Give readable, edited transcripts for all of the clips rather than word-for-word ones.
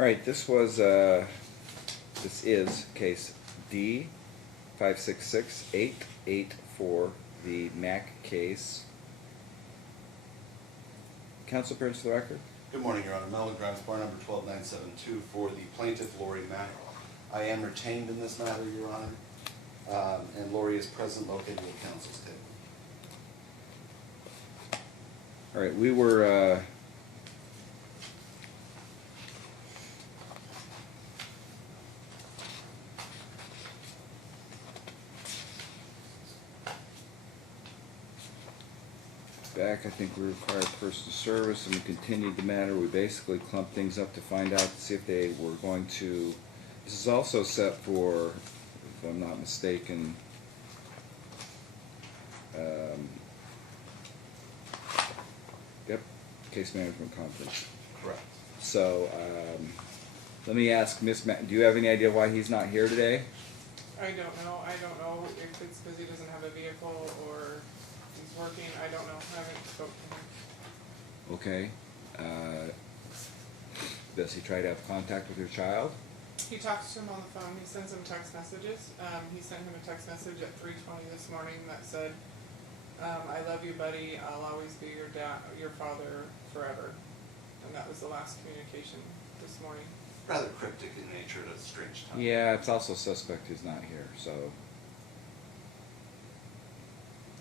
All right, this is case D 566-884, the Mack case. Counsel appearance for the record. Good morning, Your Honor. Melvin Grimes, bar number 12972 for the plaintiff, Lori Mack. I am retained in this matter, Your Honor, and Lori is present, located at counsel's table. All right, we were back. I think we required personal service, and we continued the matter. We basically clumped things up to find out to see if they were going to. This is also set for, if I'm not mistaken, yep, case management conference. Correct. So let me ask Miss Mack, do you have any idea why he's not here today? I don't know. I don't know if it's because he doesn't have a vehicle or he's working. I don't know. I haven't spoken to him. Okay. Does he try to have contact with your child? He talks to him on the phone. He sends him text messages. He sent him a text message at 3:20 this morning that said, "I love you, buddy. I'll always be your dad, your father forever." And that was the last communication this morning. Rather cryptic in nature at a strange time. Yeah, it's also suspect he's not here, so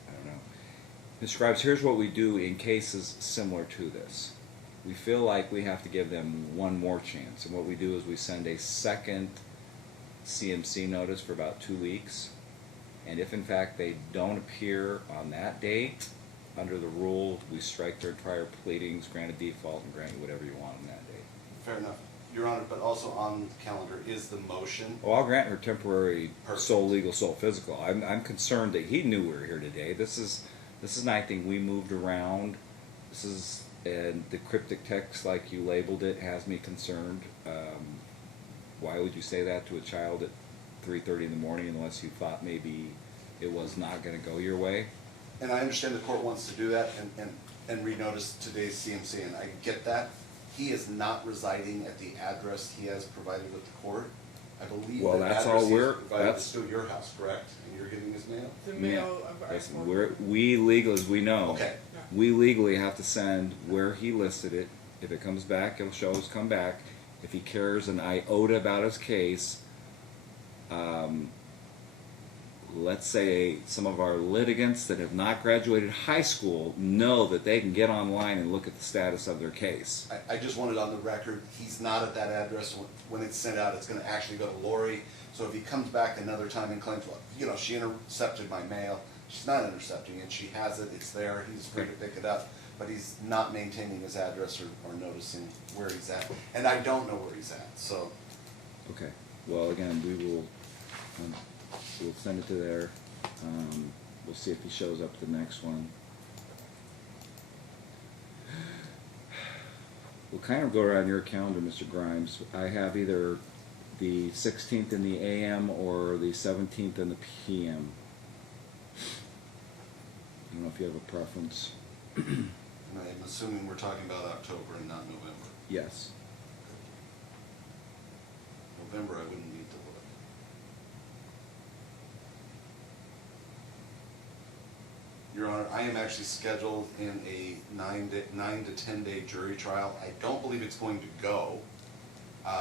I don't know. Mr. Grimes, here's what we do in cases similar to this. We feel like we have to give them one more chance, and what we do is we send a second CMC notice for about 2 weeks, and if in fact they don't appear on that date, under the rule, we strike their prior pleadings, grant a default, and grant you whatever you want on that date. Fair enough, Your Honor, but also on the calendar is the motion. Well, I'll grant her temporary Perfect. sole legal, sole physical. I'm concerned that he knew we were here today. This is not anything we moved around. This is, and the cryptic text, like you labeled it, has me concerned. Why would you say that to a child at 3:30 in the morning unless you thought maybe it was not going to go your way? And I understand the court wants to do that and renotice today's CMC, and I get that. He is not residing at the address he has provided with the court. I believe Well, the that's address all he has we're- provided that's- is still your house, correct? And you're getting his mail? The mail of Listen, we legal, as we know, Okay. Yeah. we legally have to send where he listed it. If it comes back, it'll show us come back. If he cares an iota about his case, let's say some of our litigants that have not graduated high school know that they can get online and look at the status of their case. I just wanted on the record, he's not at that address. When it's sent out, it's gonna actually go to Lori. So if he comes back another time and claims, well, you know, she intercepted my mail, she's not intercepting it, she has it, it's there, he's free to pick it up, but he's not maintaining his address or noticing where he's at. And I don't know where he's at, so. Okay. Well, again, we'll send it to there. We'll see if he shows up the next one. We'll kind of go around your calendar, Mr. Grimes. I have either the 16th in the AM or the 17th in the PM. I don't know if you have a preference. And I'm assuming we're talking about October and not November. Yes. November, I wouldn't need to look. Your Honor, I am actually scheduled in a 9 to 10 day jury trial. I don't believe it's going to go,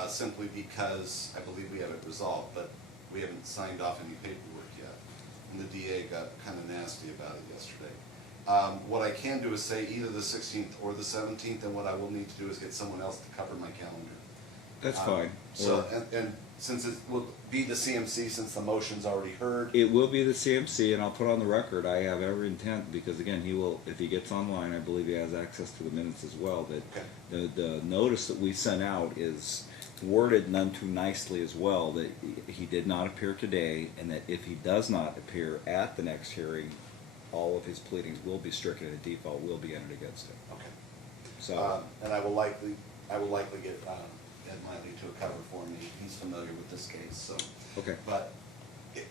simply because I believe we have it resolved, but we haven't signed off any paperwork yet. And the DA got kind of nasty about it yesterday. What I can do is say either the 16th or the 17th, and what I will need to do is get someone else to cover my calendar. That's fine. So, and since it will be the CMC, since the motion's already heard. It will be the CMC, and I'll put on the record, I have every intent, because again, he will, if he gets online, I believe he has access to the minutes as well, that Okay. the notice that we sent out is worded none too nicely as well, that he did not appear today, and that if he does not appear at the next hearing, all of his pleadings will be stricken and a default will be entered against him. Okay. So, And I will likely get Ed Miley to cover for me. He's familiar with this case, so. okay. But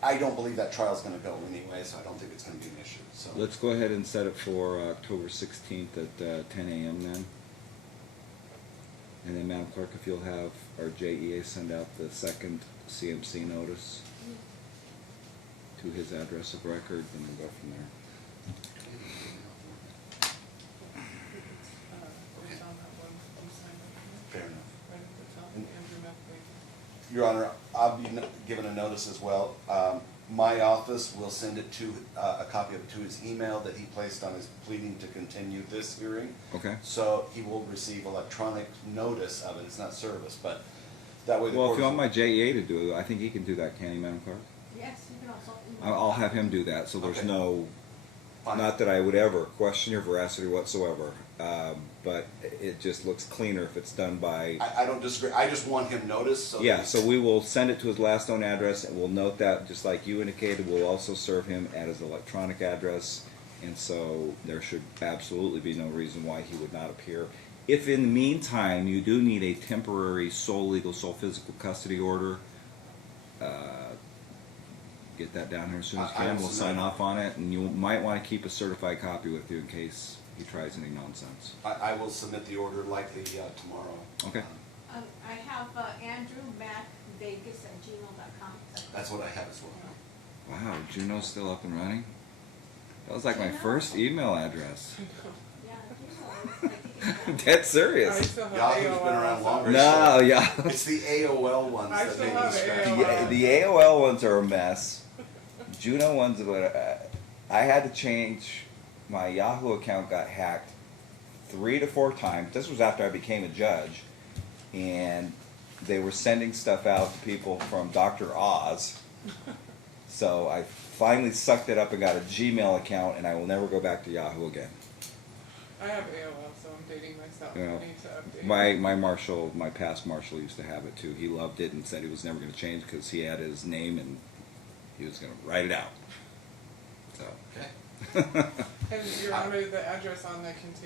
I don't believe that trial's gonna go anyway, so I don't think it's gonna be an issue, so. Let's go ahead and set it for October 16th at 10 a.m. then. And then, Madam Clerk, if you'll have our JEA send out the second CMC notice to his address of record, and then go from there. It's on that one, you signed it. Fair enough. Right at the top, Andrew Mack. Your Honor, I'll be given a notice as well. My office will send it to, a copy of it to his email that he placed on his pleading to continue this hearing. Okay. So he will receive electronic notice of it. It's not service, but that way the Well, court. if you want my JEA to do it, I think he can do that, can he, Madam Clerk? Yes, you can also. I'll have him do that, so there's Okay. no, Fine. not that I would ever question your veracity whatsoever, but it just looks cleaner if it's done by, I don't disagree. I just want him notice so. yeah, that- so we will send it to his last known address, and we'll note that, just like you indicated, we'll also serve him at his electronic address, and so there should absolutely be no reason why he would not appear. If in the meantime you do need a temporary sole legal, sole physical custody order, get that down here as soon as you I can, will we'll submit sign it. off on it, and you might want to keep a certified copy with you in case he tries any nonsense. I will submit the order likely tomorrow. Okay. I have Andrew Mack Vegas@gmail.com. That's what I have as well. Wow, Juno's still up and running? That was like my Juno. first email address. Yeah, Juno. I think Dead I serious. still have Yahoo's been AOL, around so- longer. No, yeah. It's the AOL ones I that still make have me scratch. AOL. The AOL ones are a mess. Juno ones, I had to change, my Yahoo account got hacked 3 to 4 times. This was after I became a judge. And they were sending stuff out to people from Dr. Oz. So I finally sucked it up and got a Gmail account, and I will never go back to Yahoo again. I have AOL, so I'm dating myself. You know, I need to update. my marshal, my past marshal used to have it too. He loved it and said he was never going to change because he had his name and he was going to write it out. So. Okay. And Your Honor, the address on the